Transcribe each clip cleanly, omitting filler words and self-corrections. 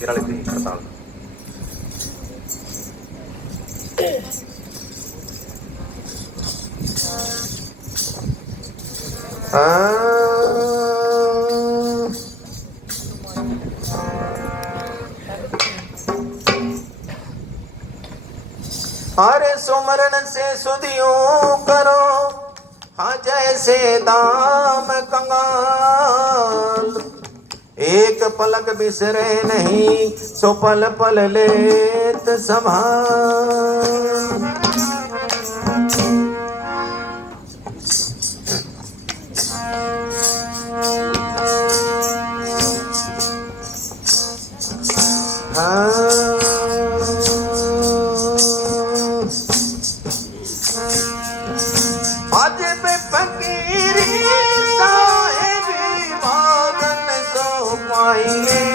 गिरा लेते हैं करताल। हरे सुमरण से सुधियों करो, हाँ जैसे दाम कंगाल। एक पलक बिसरे नहीं, सो पल पल लेत संभाल। आज पे फकीरी साहिबी बागन सो पाएंगे।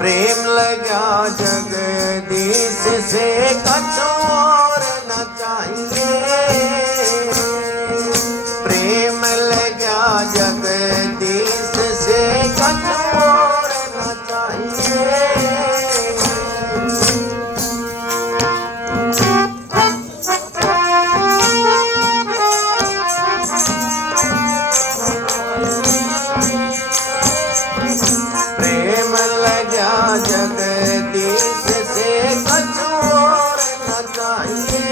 प्रेम लगा जगदीश से कछु और न चाहेंगे। प्रेम लगा जगदीश से कछु और न चाहेंगे। जगदीश से कछु और न चाहिए।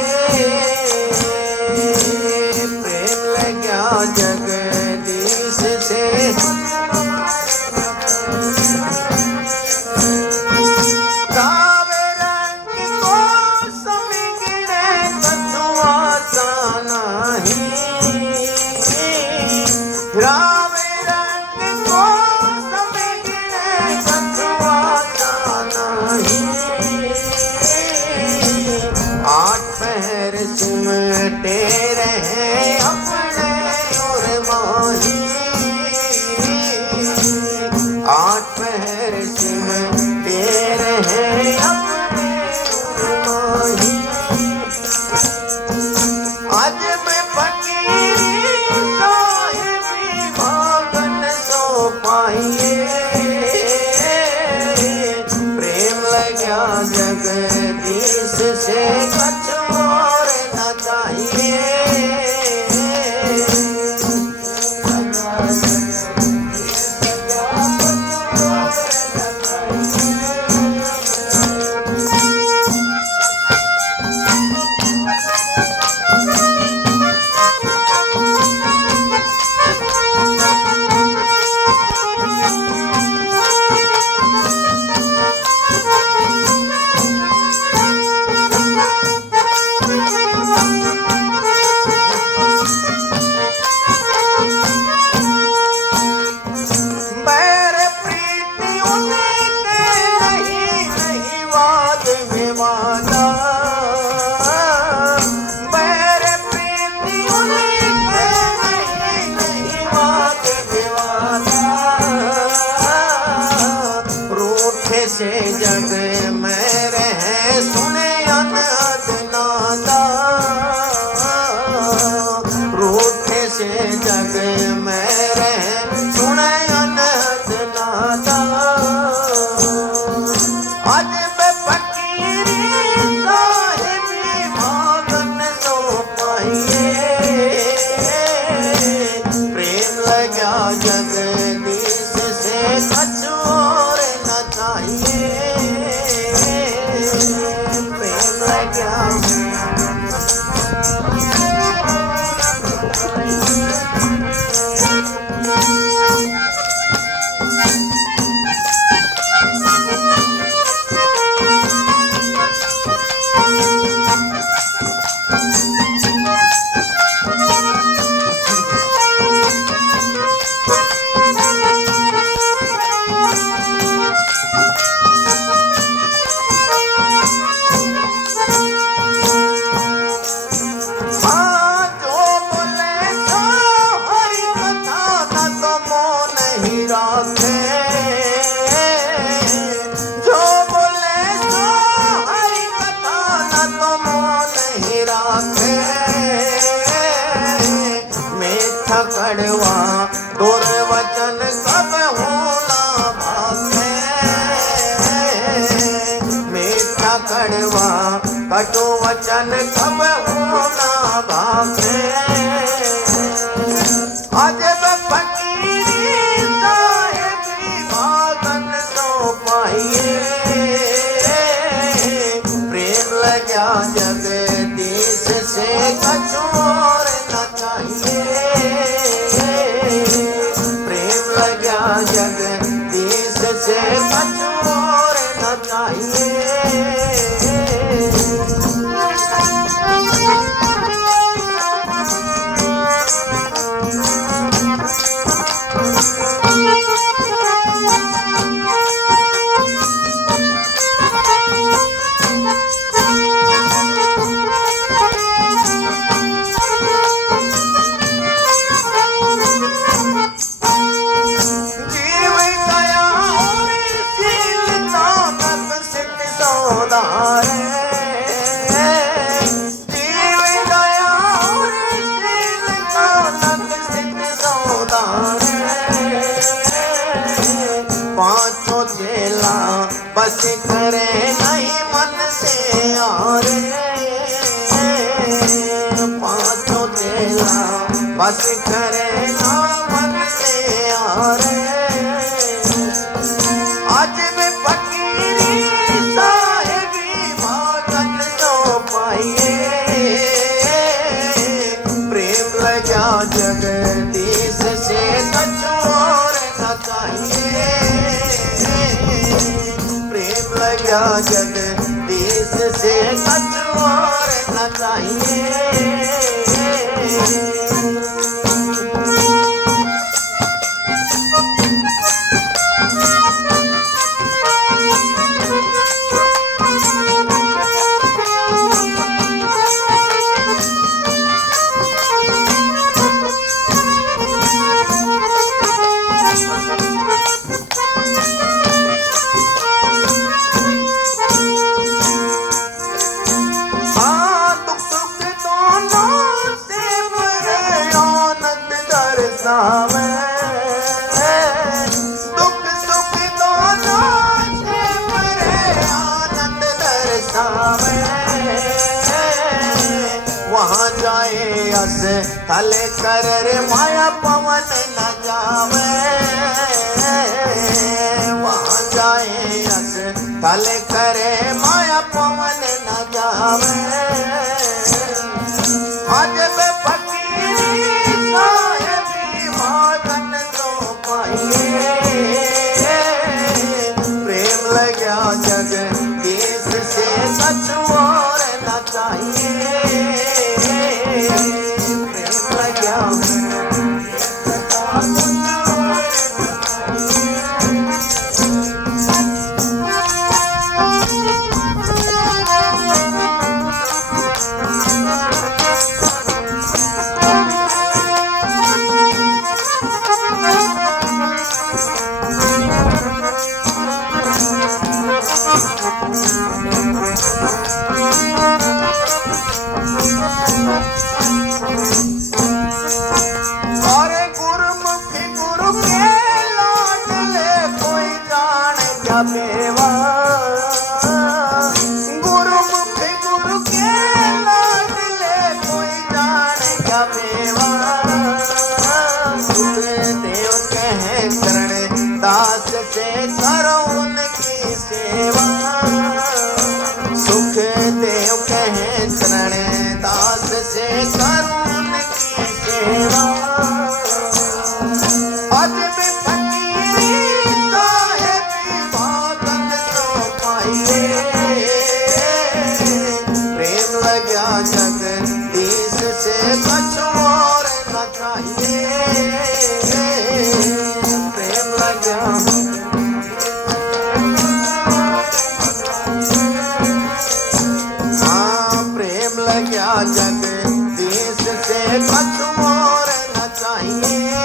प्रेम लगा जगदीश से कावे रंग को समिगड़े कछु आसा नहीं। रावे रंग को समिगड़े कछु आठ पहर सिमटे रहे अपने और माही। आठ पहर सिमटे रहे अपने और माही। आज मैं फकीरी साहिबी भागन सो पाइए। प्रेम लगा जगदीश से कछु और न चाहिए। से जग में रहे सुने अनहद नादा। मीठा कड़वा तोर वचन सब होना भावे, मीठा कड़वा कटु वचन सब होना भावे। अजब फकीरी साहिबी भागन तो पाइए, प्रेम लगा जगदीश से कछु और न चाहिए, प्रेम लगा जगदीश से कछु और न चाहिए। पांचों चेला बस करे नहीं मन से आरे, पांचों चेला बस करे ना मन से आरे। आज में फकीरी साहिबी भागन तो पाइए, प्रेम लगा जगदीश से कछु और न चाहिए, प्रेम लगा जगदीश से कछु और न चाहिए। दुख सुख दोनों से भरे आनंद दर्शावे, वहाँ जाए अस थल कर रे माया पवन न जावे, वहाँ जाए अस थल करे माया पवन न जावे। अजब फकीरी साहिबी भागन तो पाइए, प्रेम लगा जगदीश से कछु और न चाहिए, प्रेम लगा और गुरुमुखी गुरु के लाडले कोई जाने क्या बेवा, गुरुमुखी गुरु के लाडले कोई जाने क्या बेवा। सुखदेव कहे चरण दास से करो उनकी सेवा, सुखदेव कहे चरण दास से करो उनकी सेवा। आज में फकीरी साहिबी भागन तो पाइए, प्रेम लगा जगदीश से कछु और न चाहिए, प्रेम लगा प्रेम लगा जगदीश से कछु और न चाहिए,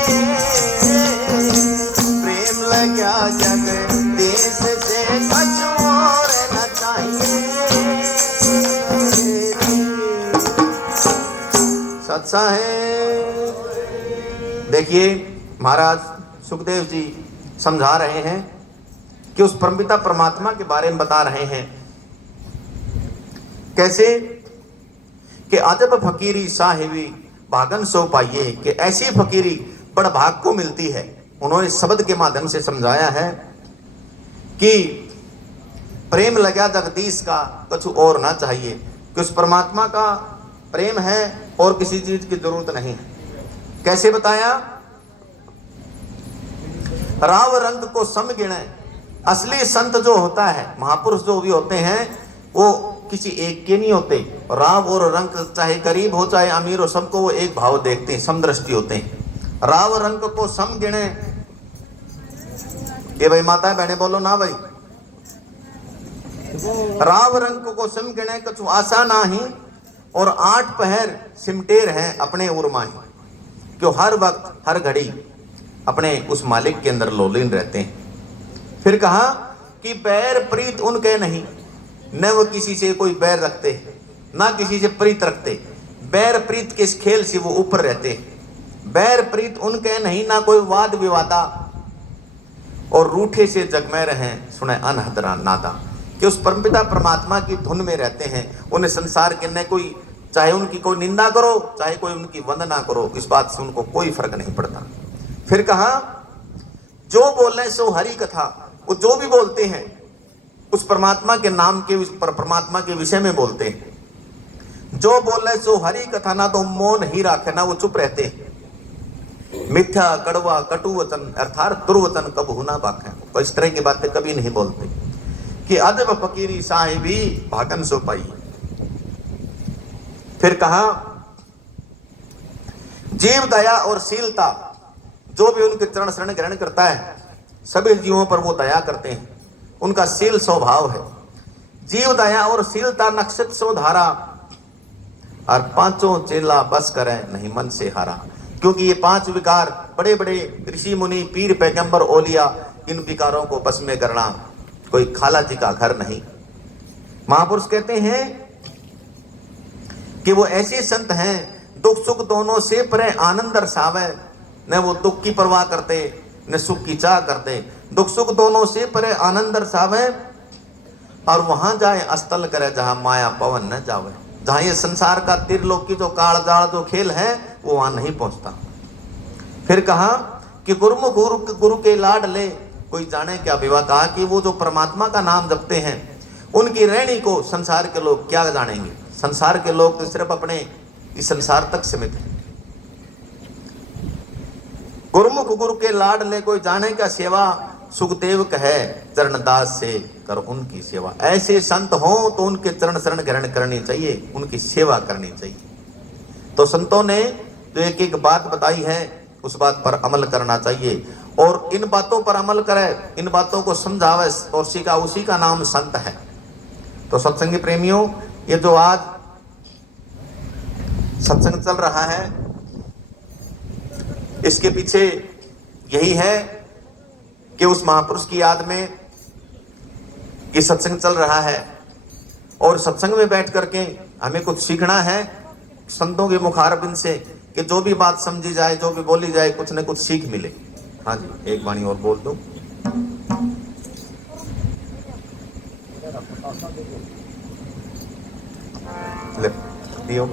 प्रेम लगा जगदीश से कछु और न चाहिए। सत्सा है देखिए महाराज सुखदेव जी समझा रहे हैं कि उस परमपिता परमात्मा के बारे में बता रहे हैं। कैसे कि अजब फकीरी साहिबी भागन सो पाइए, कि ऐसी फकीरी बड़ भाग को मिलती है। उन्होंने शब्द के माध्यम से समझाया है कि प्रेम लगा जगदीश का कुछ और ना चाहिए, कि उस परमात्मा का प्रेम है और किसी चीज की जरूरत नहीं है। कैसे बताया? राव रंग को सम गिणे, असली संत जो होता है, महापुरुष जो भी होते हैं, वो किसी एक के नहीं होते। राव और रंग चाहे गरीब हो चाहे अमीर हो, सबको वो एक भाव देखते हैं, समदृष्टि होते हैं। राव रंग को सम गिणे, ये भाई माता बहने बोलो ना भाई। राव रंग को सम गिणे कछु आशा नाही, और 8 पहर सिमटेर हैं अपने उर्माही, क्यों हर वक्त हर घड़ी अपने उस मालिक के अंदर लोलीन रहते हैं। फिर कहा कि बैर प्रीत उनके नहीं, न वो किसी से कोई बैर रखते, ना किसी से प्रीत रखते। बैर प्रीत के इस खेल से वो ऊपर रहते। बैर प्रीत उनके नहीं, ना कोई वाद विवादा, और रूठे से जग में रहें सुने अनहदरा नादा, कि उस परमपिता परमात्मा की धुन में रहते हैं। उन्हें संसार के न कोई, चाहे उनकी कोई निंदा करो चाहे कोई उनकी वंदना करो, इस बात से उनको कोई फर्क नहीं पड़ता। फिर कहा जो बोले सो हरि कथा, वो जो भी बोलते हैं उस परमात्मा के नाम के, परमात्मा के विषय में बोलते हैं। जो बोले सो हरि कथा, ना तो मौन ही राखे ना वो चुप रहते हैं। मिथ्या कड़वा कटु वचन अर्थात दुर्वचन कब होना बाक है, तो इस तरह की बातें कभी नहीं बोलते। कि अदब फकीरी साहिबी भागन सो पाई। फिर कहा जीव दया और शीलता, जो भी उनके चरण शरण ग्रहण करता है सभी जीवों पर वो दया करते हैं, उनका शील स्वभाव है। जीव दया और शीलता नक्षत्र सो धारा, और 5 चेला बस करे नहीं मन से हारा। क्योंकि ये 5 विकार बड़े बड़े ऋषि मुनि पीर पैगंबर ओलिया, इन विकारों को बस में करना कोई खाला जी का घर नहीं। महापुरुष कहते हैं कि वो ऐसे संत हैं दुख सुख दोनों से परे आनंद रसावे, न वो दुख की परवाह करते न सुख की चाह करते। दुख सुख दोनों से परे आनंद रसावे, और वहां जाए अस्तल करे जहां माया पवन न जावे। जहां ये संसार का त्रिलोक की जो काल जाल जो खेल है वो वहां नहीं पहुंचता। फिर कहा कि गुरुमुख गुरु के लाड ले कोई जाने क्या विवाह। कहा कि वो जो परमात्मा का नाम जपते हैं उनकी रहनी को संसार के लोग क्या जानेंगे। संसार के लोग तो सिर्फ अपने इस संसार तक सीमित है। गुरुमुख गुरु के लाड ले कोई जाने का सेवा, सुखदेव कहे चरणदास से कर उनकी सेवा। ऐसे संत हो तो उनके चरण शरण ग्रहण करनी चाहिए, उनकी सेवा करनी चाहिए। तो संतों ने जो एक एक बात बताई है उस बात पर अमल करना चाहिए, और इन बातों पर अमल करे, इन बातों को समझावे और सीखा, उसी का नाम संत है। तो सत्संगी प्रेमियों, ये जो आज सत्संग चल रहा है इसके पीछे यही है कि उस महापुरुष की याद में ये सत्संग चल रहा है, और सत्संग में बैठ करके हमें कुछ सीखना है संतों के मुखारबिंद से, कि जो भी बात समझी जाए, जो भी बोली जाए, कुछ न कुछ सीख मिले। हाँ जी, एक वाणी और बोल दो। ले दियो।